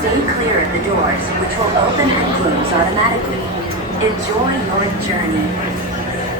Stay clear of the doors, which will open and close automatically. Enjoy your journey.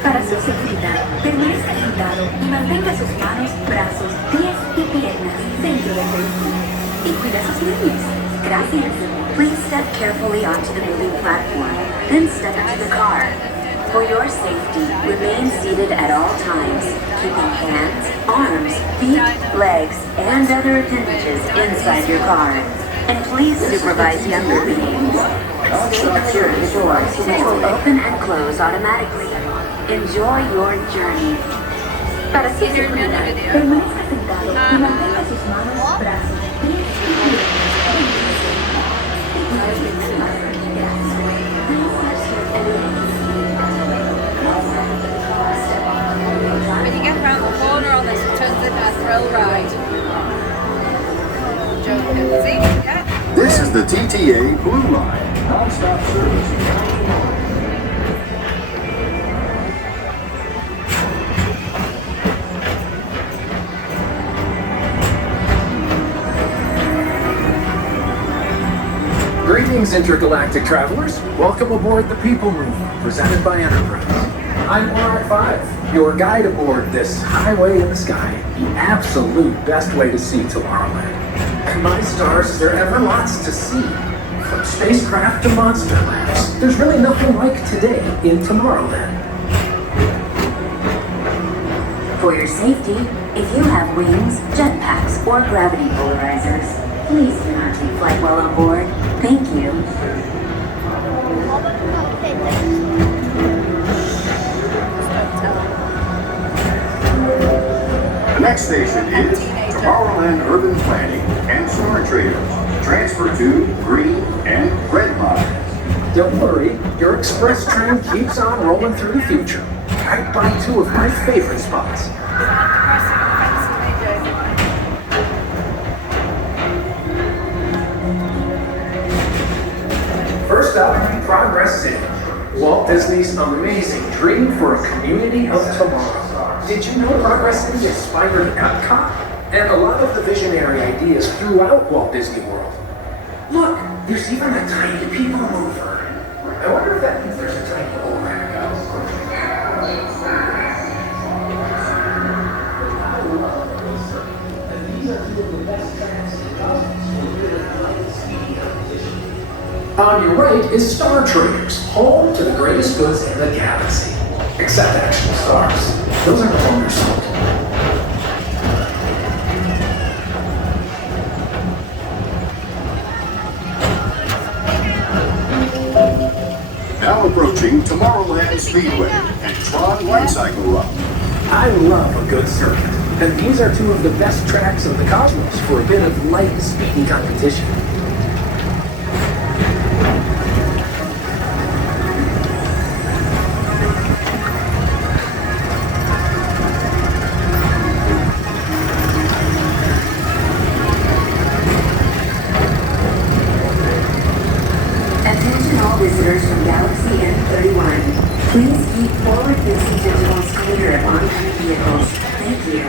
Para su seguridad, permanezca sentado y mantenga sus manos, brazos, pies y piernas dentro del vehículo. Y cuida sus niños. Gracias. Please step carefully onto the moving platform, then step into the car. For your safety, remain seated at all times, keeping hands, arms, feet, legs, and other appendages inside your car. And please supervise younger beings. Stay clear of the doors, which will open and close automatically. Enjoy your journey. Para su seguridad, permanezca sentado y mantenga sus manos, brazos, pies y When you get around the corner on this, it turns into a thrill ride. Joking. See? Yeah. This is the TTA Blue Line, non-stop service. Greetings, intergalactic travelers. Welcome aboard the PeopleMover, presented by Enterprise. I'm Monarch 5, your guide aboard this highway in the sky, the absolute best way to see Tomorrowland. And my stars, is there ever lots to see? From spacecraft to monster labs, there's really nothing like today in Tomorrowland. For your safety, if you have wings, jetpacks, or gravity polarizers, please do not take flight while on board. Thank you. The next station is Tomorrowland Urban Planning and Star Traders. Transfer to green and red lines. Don't worry, your express train keeps on rolling through the future, right by two of my favorite spots. First up, Progress City, Walt Disney's amazing dream for a community of tomorrow. Did you know Progress City inspired Epcot? And a lot of the visionary ideas throughout Walt Disney World. Look, there's even a tiny PeopleMover. I wonder if that means there's a tiny Olac. On your right is Star Traders, home to the greatest goods in the galaxy. Except actual stars. Those are no longer sold. Now approaching Tomorrowland Speedway and Tron Light Cycle Run. I love a good circuit, and these are two of the best tracks in the cosmos for a bit of light and speedy competition. Attention all visitors from Galaxy N31. Please keep forward-facing digitals clear of oncoming vehicles. Thank you.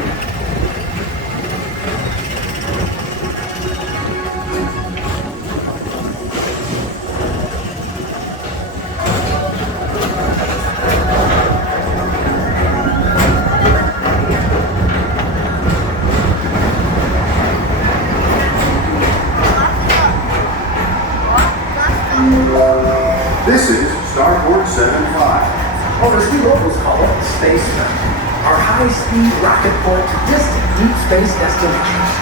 This is Starport 75. Or as we locals call it, Space Mountain. Our high-speed rocket port to distant deep space destinations.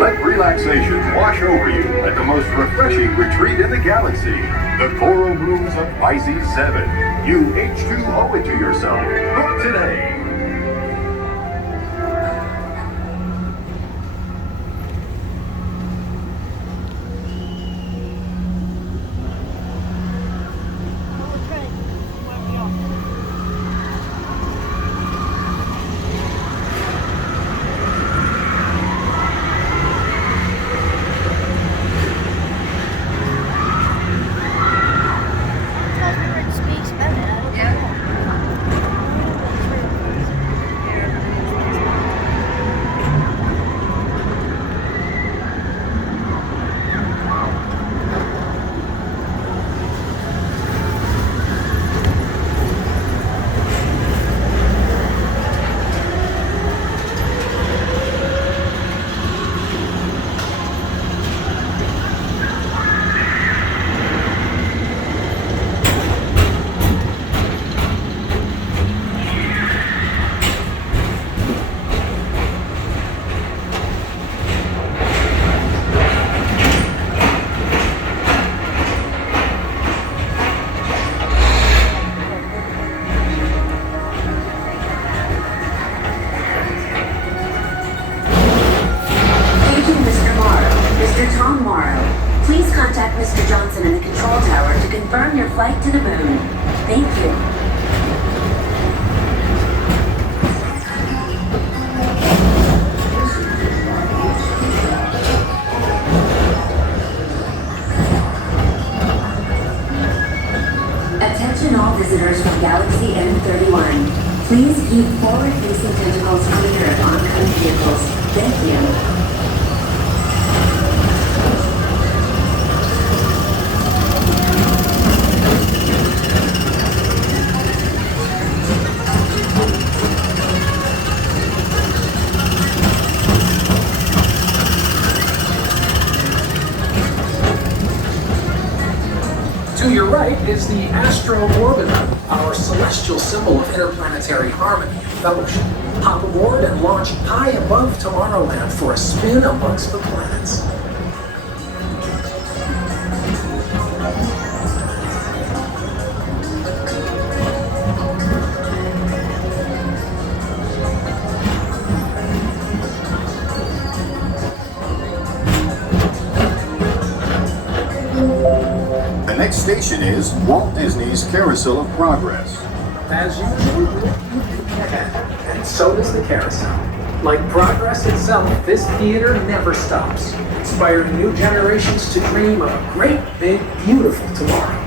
Let relaxation wash over you at the most refreshing retreat in the galaxy. The coral rooms of Pisces 7. You H2O it to yourself. Book today. contact Mr. Johnson in the control tower to confirm your flight to the moon. Thank you. Attention all visitors from Galaxy M31. Please keep forward-facing tentacles clear of oncoming vehicles. Thank you. To your right is the Astro Orbiter, our celestial symbol of interplanetary harmony and fellowship. Hop aboard and launch high above Tomorrowland for a spin amongst the planets. The next station is Walt Disney's Carousel of Progress. As usual, and so does the carousel. Like progress itself, this theater never stops, inspiring new generations to dream of a great, big, beautiful tomorrow.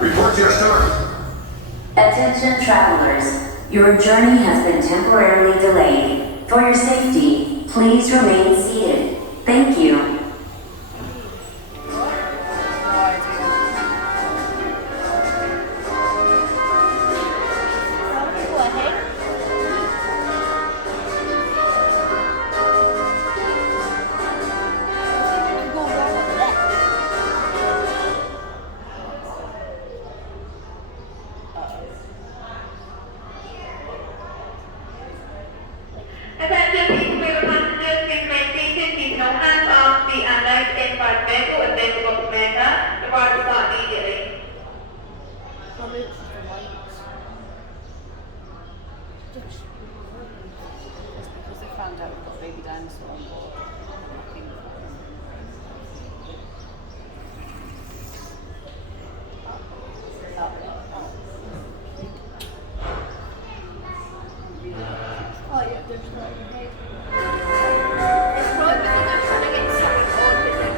Report your start. Attention travelers, your journey has been temporarily delayed. For your safety, please remain seated. Thank you. Attention PeopleMover passengers, please remain seated, keep no hands, arms, feet and legs inside the vehicle and vehicle box maker. The ride will start immediately. It's because they found out we've got baby dinosaur on board. Oh yeah, there's no head. It's probably because they're trying to get something on with their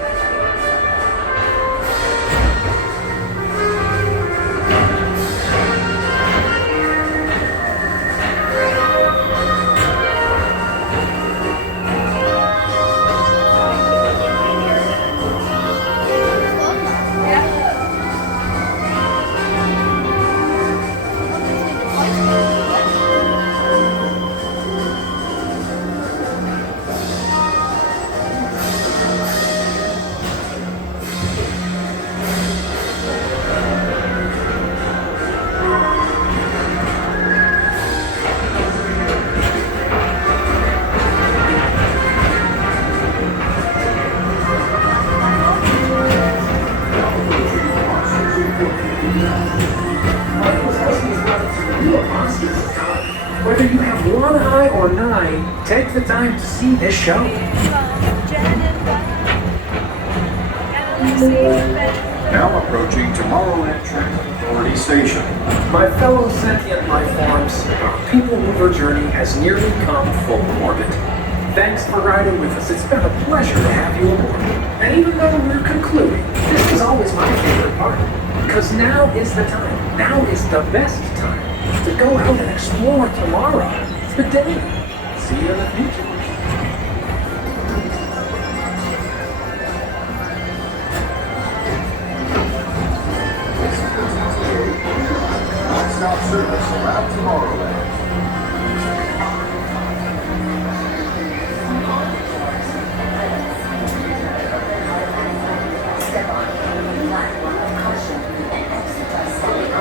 Whether you have one eye or nine, take the time to see this show. Now approaching Tomorrowland Transit Authority Station. My fellow sentient life forms, our PeopleMover journey has nearly come full orbit. Thanks for riding with us. It's been a pleasure to have you aboard. And even though we're concluding, this is always my favorite part. Because now is the time. Now is the best time to go out and explore tomorrow. Today. See you in the future. Non-stop service around Tomorrowland.